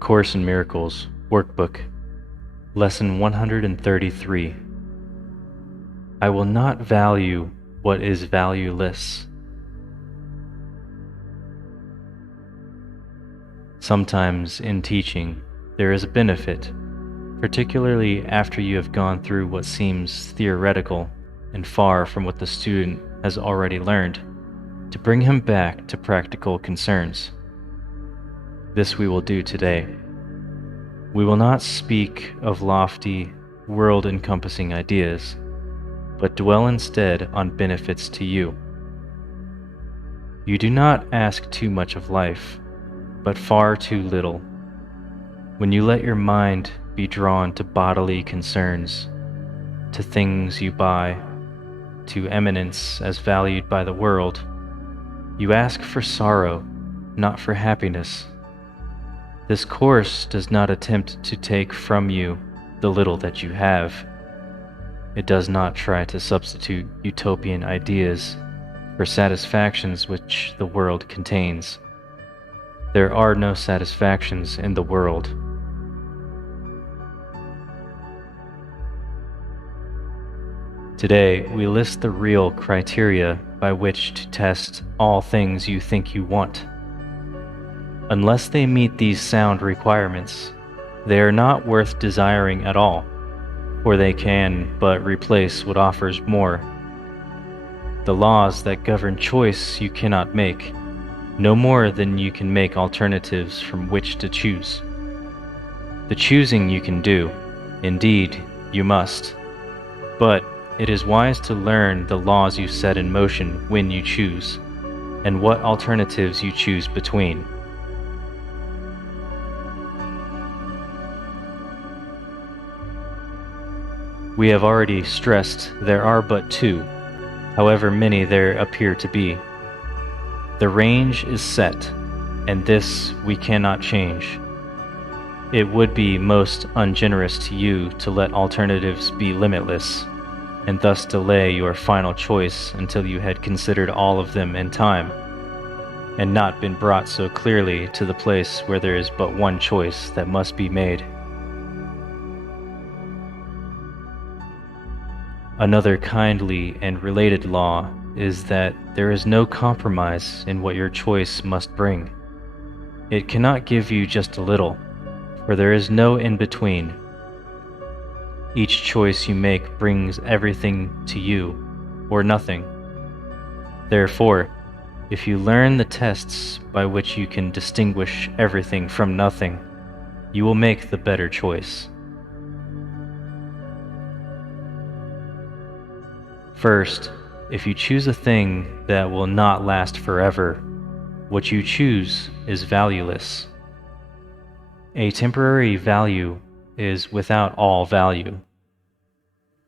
Course in Miracles, Workbook, Lesson 133. I will not value what is valueless. Sometimes in teaching, there is a benefit, particularly after you have gone through what seems theoretical and far from what the student has already learned, to bring him back to practical concerns. This we will do today. We will not speak of lofty, world-encompassing ideas, but dwell instead on benefits to you. You do not ask too much of life, but far too little. When you let your mind be drawn to bodily concerns, to things you buy, to eminence as valued by the world, you ask for sorrow, not for happiness. This course does not attempt to take from you the little that you have. It does not try to substitute utopian ideas for satisfactions which the world contains. There are no satisfactions in the world. Today, we list the real criteria by which to test all things you think you want. Unless they meet these sound requirements, they are not worth desiring at all, for they can but replace what offers more. The laws that govern choice you cannot make, no more than you can make alternatives from which to choose. The choosing you can do, indeed, you must, but it is wise to learn the laws you set in motion when you choose, and what alternatives you choose between. We have already stressed there are but two, however many there appear to be. The range is set, and this we cannot change. It would be most ungenerous to you to let alternatives be limitless, and thus delay your final choice until you had considered all of them in time, and not been brought so clearly to the place where there is but one choice that must be made. Another kindly and related law is that there is no compromise in what your choice must bring. It cannot give you just a little, for there is no in-between. Each choice you make brings everything to you, or nothing. Therefore, if you learn the tests by which you can distinguish everything from nothing, you will make the better choice. First, if you choose a thing that will not last forever, what you choose is valueless. A temporary value is without all value.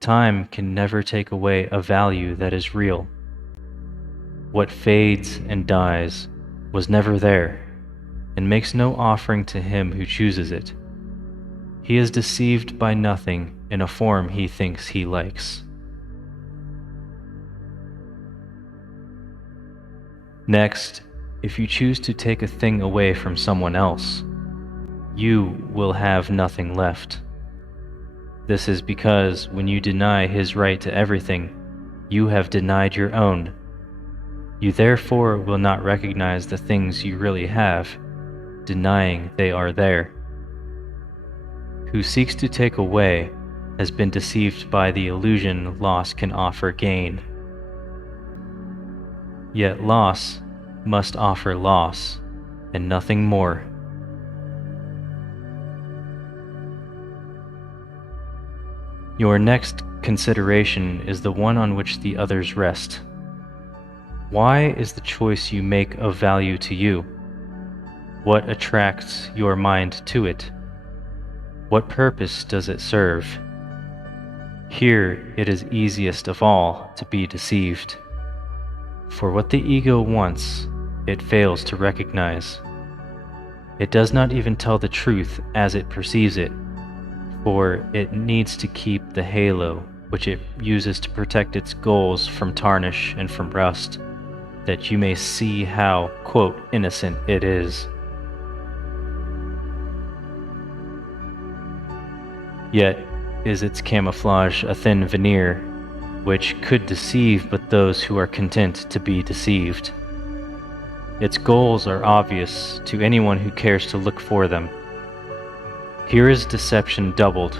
Time can never take away a value that is real. What fades and dies was never there, and makes no offering to him who chooses it. He is deceived by nothing in a form he thinks he likes. Next, if you choose to take a thing away from someone else, you will have nothing left. This is because when you deny his right to everything, you have denied your own. You therefore will not recognize the things you really have, denying they are there. Who seeks to take away has been deceived by the illusion loss can offer gain. Yet loss must offer loss, and nothing more. Your next consideration is the one on which the others rest. Why is the choice you make of value to you? What attracts your mind to it? What purpose does it serve? Here it is easiest of all to be deceived. For what the ego wants, it fails to recognize. It does not even tell the truth as it perceives it, for it needs to keep the halo which it uses to protect its goals from tarnish and from rust, that you may see how, quote, innocent it is. Yet is its camouflage a thin veneer, which could deceive but those who are content to be deceived. Its goals are obvious to anyone who cares to look for them. Here is deception doubled,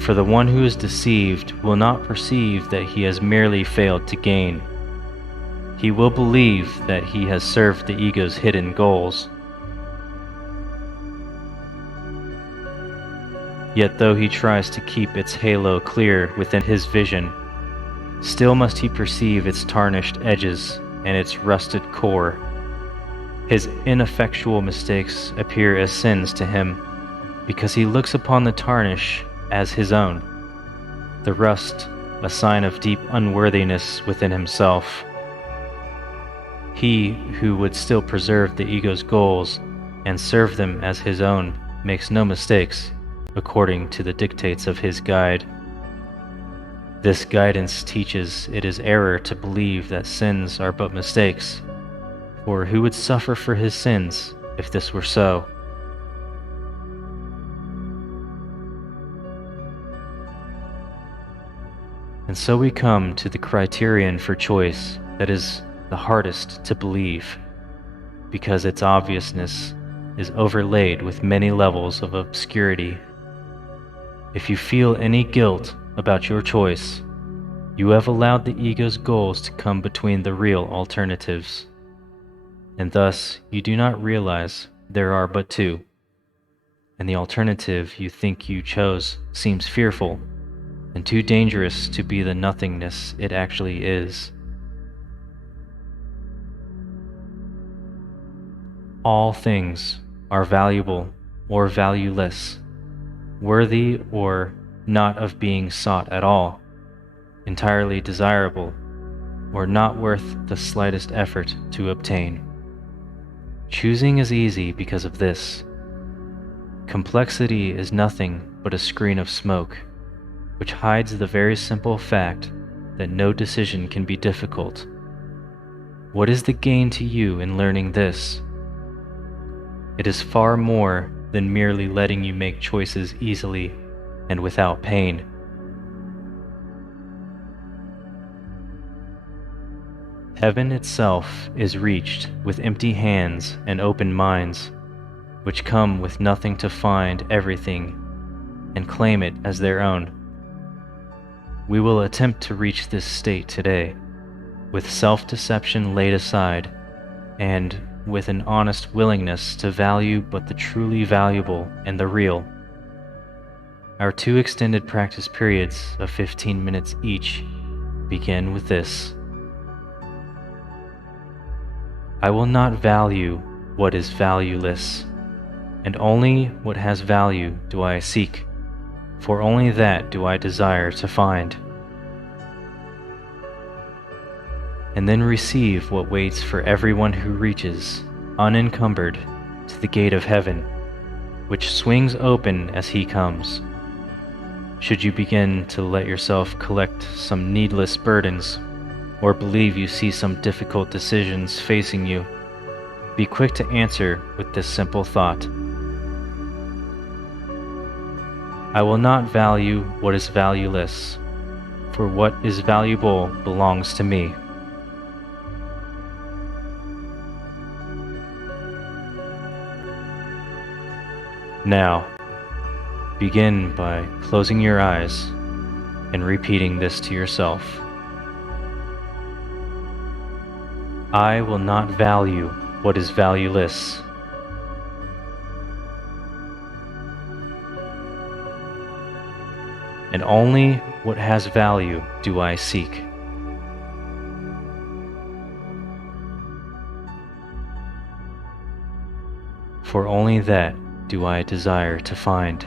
for the one who is deceived will not perceive that he has merely failed to gain. He will believe that he has served the ego's hidden goals. Yet though he tries to keep its halo clear within his vision, still must he perceive its tarnished edges and its rusted core. His ineffectual mistakes appear as sins to him, because he looks upon the tarnish as his own, the rust a sign of deep unworthiness within himself. He who would still preserve the ego's goals and serve them as his own makes no mistakes, according to the dictates of his guide. This guidance teaches it is error to believe that sins are but mistakes, for who would suffer for his sins if this were so? And so we come to the criterion for choice that is the hardest to believe, because its obviousness is overlaid with many levels of obscurity. If you feel any guilt about your choice, you have allowed the ego's goals to come between the real alternatives, and thus you do not realize there are but two, and the alternative you think you chose seems fearful and too dangerous to be the nothingness it actually is. All things are valuable or valueless, worthy or not of being sought at all, entirely desirable or not worth the slightest effort to obtain. Choosing is easy because of this. Complexity is nothing but a screen of smoke, which hides the very simple fact that no decision can be difficult. What is the gain to you in learning this? It is far more than merely letting you make choices easily and without pain. Heaven itself is reached with empty hands and open minds, which come with nothing to find everything and claim it as their own. We will attempt to reach this state today, with self-deception laid aside, and with an honest willingness to value but the truly valuable and the real. Our 2 extended practice periods of 15 minutes each begin with this. I will not value what is valueless, and only what has value do I seek, for only that do I desire to find. And then receive what waits for everyone who reaches, unencumbered, to the gate of heaven, which swings open as he comes. Should you begin to let yourself collect some needless burdens, or believe you see some difficult decisions facing you, be quick to answer with this simple thought. I will not value what is valueless, for what is valuable belongs to me. Now, begin by closing your eyes and repeating this to yourself. I will not value what is valueless. And only what has value do I seek. For only that do I desire to find.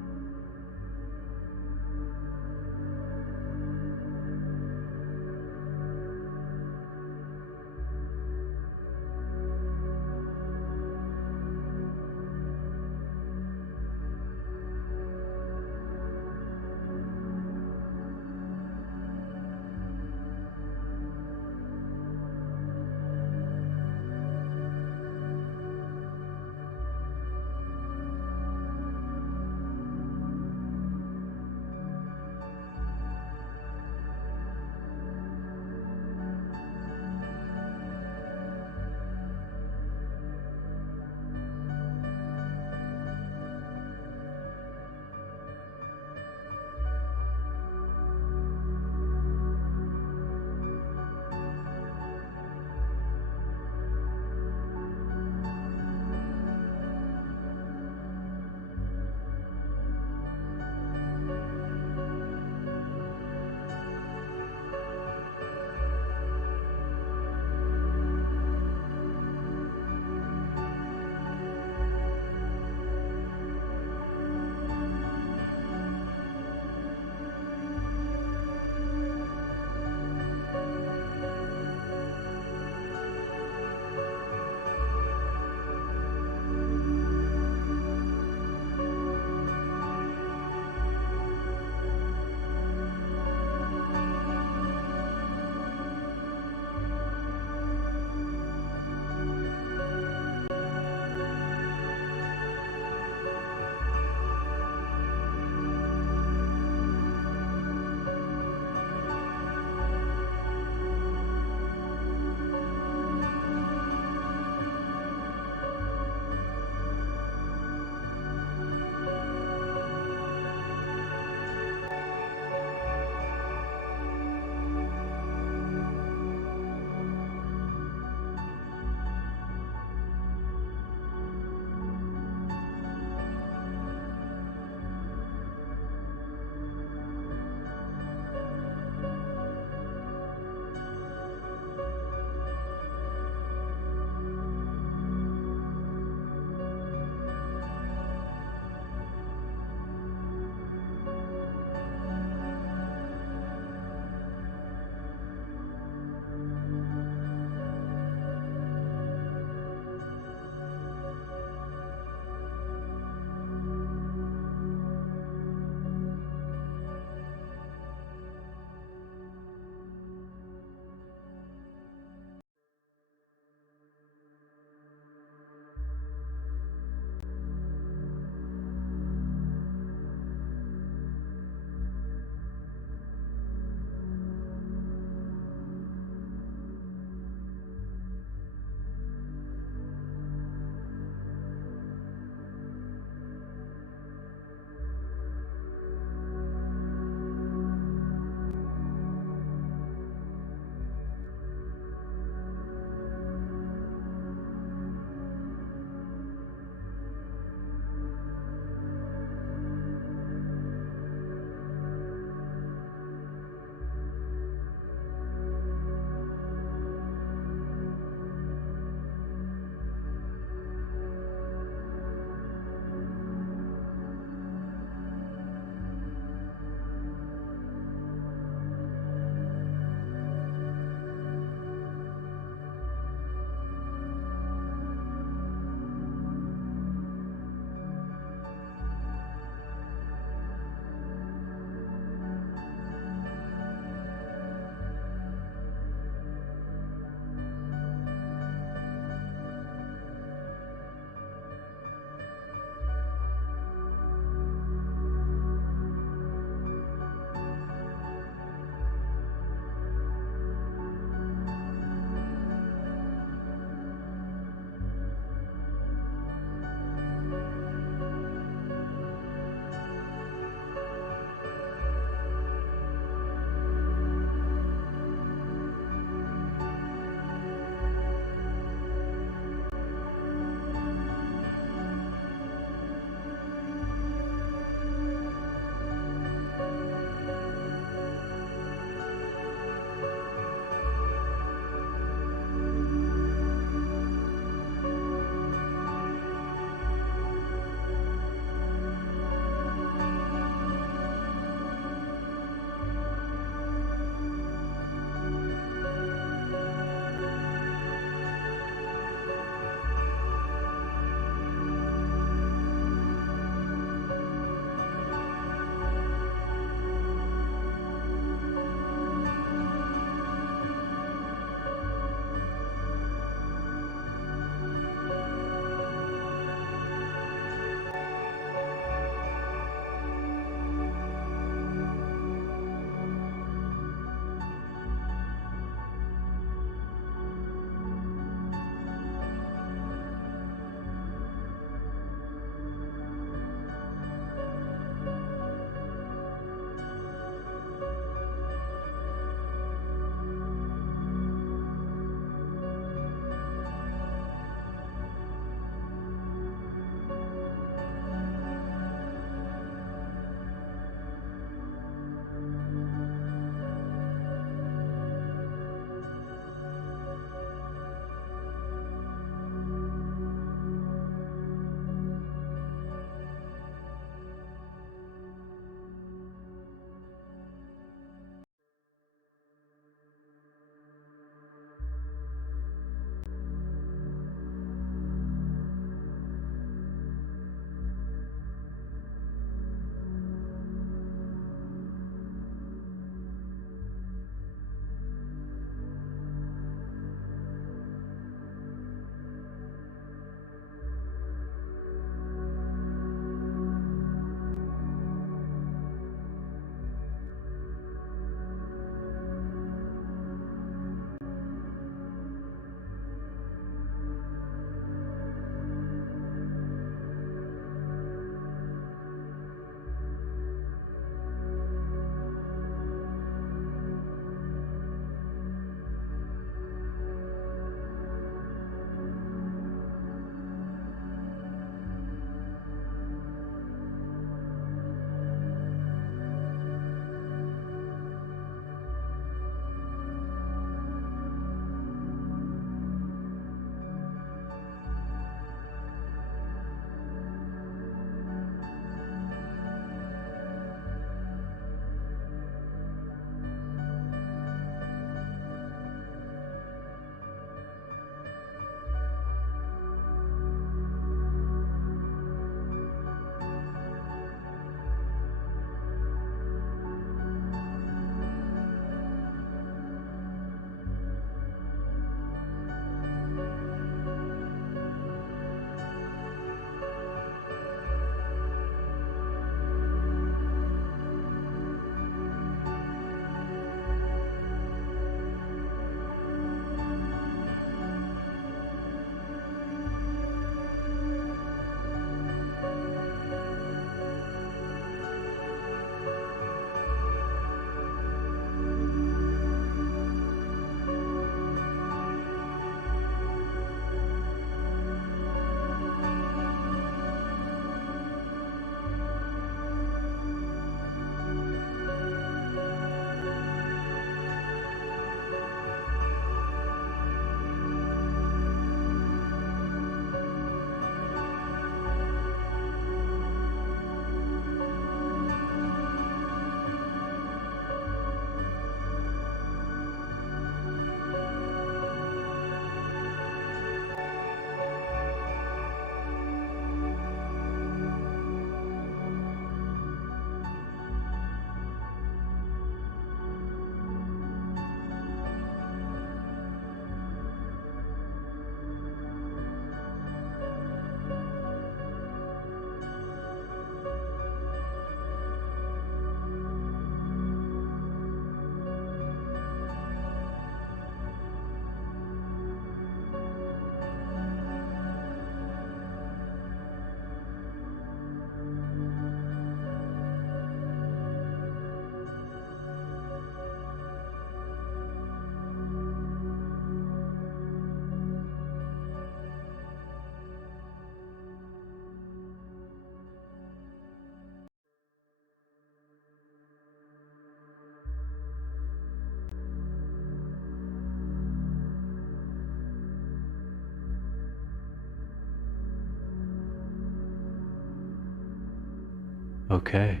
Okay.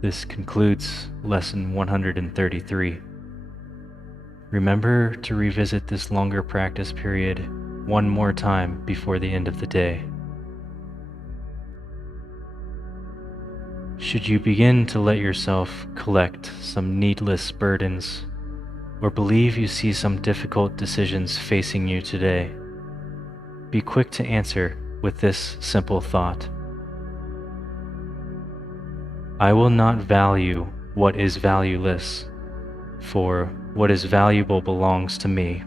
This concludes Lesson 133. Remember to revisit this longer practice period one more time before the end of the day. Should you begin to let yourself collect some needless burdens, or believe you see some difficult decisions facing you today, be quick to answer with this simple thought: I will not value what is valueless, for what is valuable belongs to me.